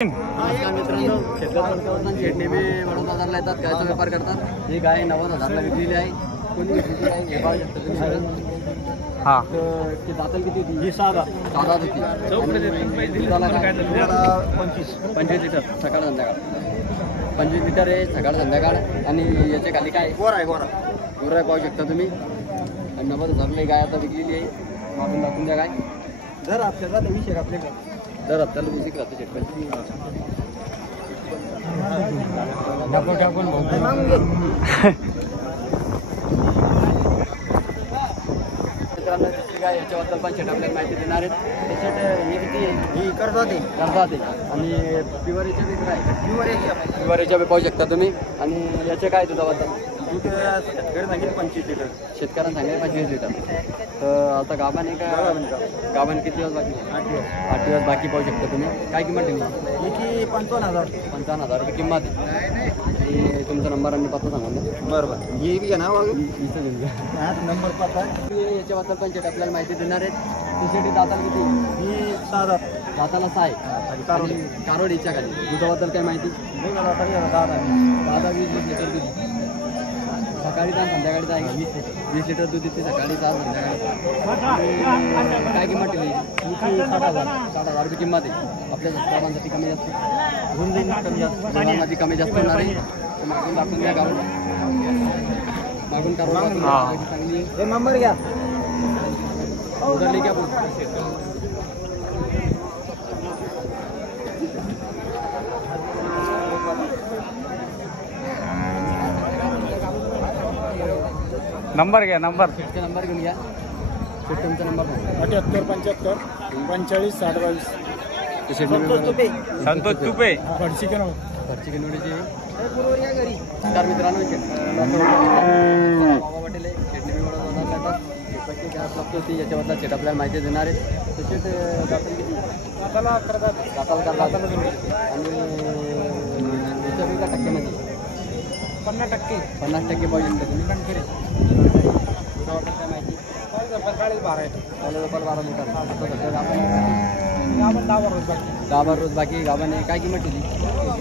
नमस्कार मित्रांनो, शेतकरी शेट नेहमी वडोद बाजारला येतात, गायचा व्यापार करतात। ही गाय 90,000ला विकलेली आहे। कोणी घेतलेली आहे हे पाहू शकता तुम्ही। हाँ तर ती दातल किती होती? ही 6 दात होती। दुधाला काय? 25 लिटर सकाळ संध्याकाळ। 25 लिटर आहे सकाळ संध्याकाळ। आणि याच्या खाली काय गोरा आहे पाहू शकता तुम्ही। 90,000ला गाय आता विकलेली आहे। आपण दाखवून द्या गाय। दर आपल्याला 200 आपल्याकडे दर हप्त्याला म्युझिक राहते शेतकरी। मित्रांनो, दुसरी गाय याच्याबद्दल पण शेट आपल्याला माहिती देणार आहेत। त्याच्यात हे किती आहे? ही करतात आणि पिवरीचे मित्र आहे। पिवरीच्या पाहू शकता तुम्ही। आणि याचे काय दुधाबद्दल? शेतकरी सांगितलं 25 लिटर, शेतकऱ्यांना सांगितलं 25 लिटर। तर आता गाभण आहे का? गाभण किती दिवस बाकी? 8 दिवस बाकी पाहू शकता तुम्ही। काय किंमत ठेवली? की 55,000 रुपये किंमत आहे। आणि तुमचा नंबर आणि पत्ता सांगा ना। बरोबर। ही बी ना नंबर पत्ता याच्याबद्दल पण शेट आपल्याला माहिती देणार आहेत। त्यासाठी दाताला किती? ही 6 दात दाताला 6 आहे। कारोडीच्या खाली दुधाबद्दल काय माहिती? 10-20 लिटर दूध सकाळी 10 संध्याकाळी 10 20 लिटर दूध देते सकाळी 10 संध्याकाळी। काय किंमत ठेवली? 60,000 रुपये किंमत आहे। आपल्या सबस्क्रायबांसाठी कमी जास्त होऊन जाईल। कमी जास्त दोघांमध्ये कमी जास्त होणार आहे। तर मागून दाखवून द्या गावून मागून काढून चांगली हे नंबर घ्या। उधरली क्या बोल नंबर घ्या नंबर शेटचा नंबर घेऊन घ्या। शेट तुमचा नंबर 78 75 45 60 संतोष तुपे फडशी करा घरची किनवडीची। तर मित्रांनो, बाबा पाटील शेट याच्याबद्दल शेट आपल्याला माहिती देणार आहे। तर शेट दातल किती? दाताल करतात आणि याच्या वेगळ्या टक्क्यामध्ये 50% पाहिजे तुम्ही काय माहिती? 12 लिटर आपण 10 रोज बाकी गावाने काय किंमत ठेवली?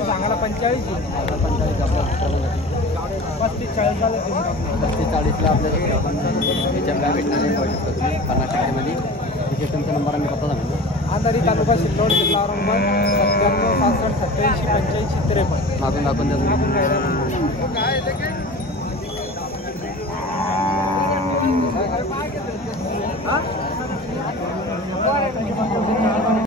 सांगायला 45 40ला आपल्याला आपण याच्या काय भेटणार नाही पाहू शकता तुम्ही 50%मध्ये। तिथे तुमचा नंबर आणि पत्ता सांगा। आंधारी तालुका सिल्लोड जिल्हा औरंगाबाद 97 67 85 53 मागून दाखवून द्या तुम्ही।